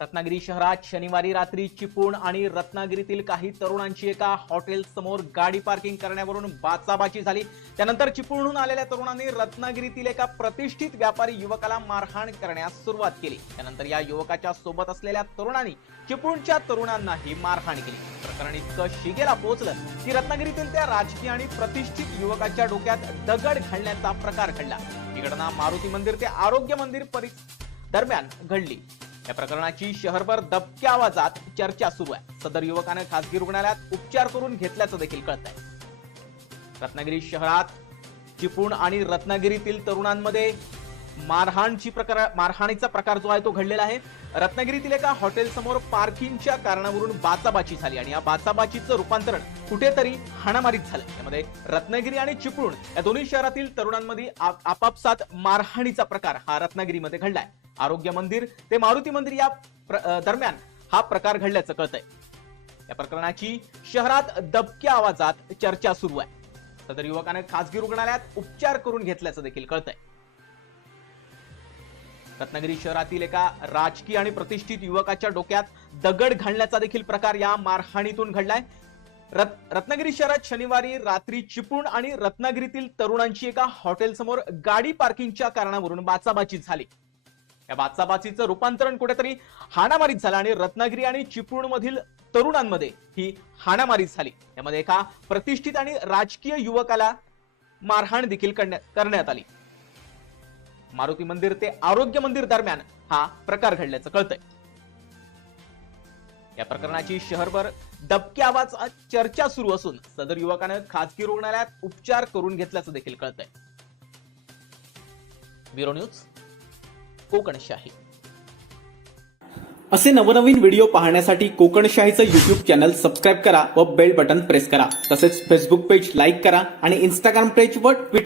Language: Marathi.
रत्नागिरी शहरात शनिवारी रात्री चिपळूण आणि रत्नागिरीतील काही तरुणांची एका हॉटेल समोर गाडी पार्किंग करण्यावरून बाचाबाची झाली. त्यानंतर चिपळूणहून आलेल्या तरुणांनी रत्नागिरीतील एका प्रतिष्ठित व्यापारी युवकाला मारहाण करण्यास सुरुवात केली. त्यानंतर या युवकाच्या सोबत असलेल्या तरुणांनी चिपळूणच्या तरुणांनाही मारहाण केली. प्रकरण इतकं शिगेला पोहोचलं की रत्नागिरीतील त्या राजकीय आणि प्रतिष्ठित युवकाच्या डोक्यात दगड घालण्याचा प्रकार घडला. ही घटना मारुती मंदिर ते आरोग्य मंदिर परि दरम्यान घडली. या प्रकरणाची शहरभर दबक्या आवाजात चर्चा सुरू आहे. सदर युवकानं खासगी रुग्णालयात उपचार करून घेतल्याचं देखील कळत आहे रत्नागिरी शहरात चिपळूण आणि रत्नागिरीतील तरुणांमध्ये मारहाणची प्रकार मारहाणीचा प्रकार जो आहे तो घडलेला आहे. रत्नागिरीतील एका हॉटेल समोर पार्किंगच्या कारणावरून बाचाबाची झाली आणि या बाचाबाचीचं रूपांतरण कुठेतरी हाणामारीत झालं. त्यामध्ये रत्नागिरी आणि चिपळूण या दोन्ही शहरातील तरुणांमध्ये आप- आपापसात मारहाणीचा प्रकार हा रत्नागिरीमध्ये घडलाय. आरोग्य मंदिर ते मारुती मंदिर या दरम्यान हा प्रकार घडल्याचं कळतंय. या प्रकरणाची शहरात दबक्या आवाजात चर्चा सुरू आहे. सदर युवकाने खासगी रुग्णालयात उपचार करून घेतल्याचं देखील कळतंय. रत्नागिरी शहरातील एका राजकीय आणि प्रतिष्ठित युवकाच्या डोक्यात दगड घालण्याचा देखील प्रकार या मारहाणीतून घडलाय. रत- रत्नागिरी शहरात शनिवारी रात्री चिपळूण आणि रत्नागिरीतील तरुणांची एका हॉटेल समोर गाडी पार्किंगच्या कारणावरून बाचाबाची झाली. या बाचाबाचीचं रूपांतरण कुठेतरी हाणामारीत झालं आणि रत्नागिरी आणि चिपळूण मधील तरुणांमध्ये ही हाणामारी झाली. यामध्ये एका प्रतिष्ठित आणि राजकीय युवकाला मारहाण देखील करण्या- करण्यात आली. मारुती मंदिर ते आरोग्य मंदिर दरम्यान हा प्रकार घडल्याचं कळतंय. या प्रकरणाची शहरभर दबक्या आवाज चर्चा सुरू असून सदर युवकानं खासगी रुग्णालयात उपचार करून घेतल्याचं देखील कळतंय. ब्युरो न्यूज कोकणशाही असे नवनवीन व्हिडिओ पाहण्यासाठी कोकणशाहीचं युट्यूब चॅनल सबस्क्राईब करा व बेल बटन प्रेस करा. तसेच फेसबुक पेज लाईक करा आणि इंस्टाग्राम पेज व ट्विटर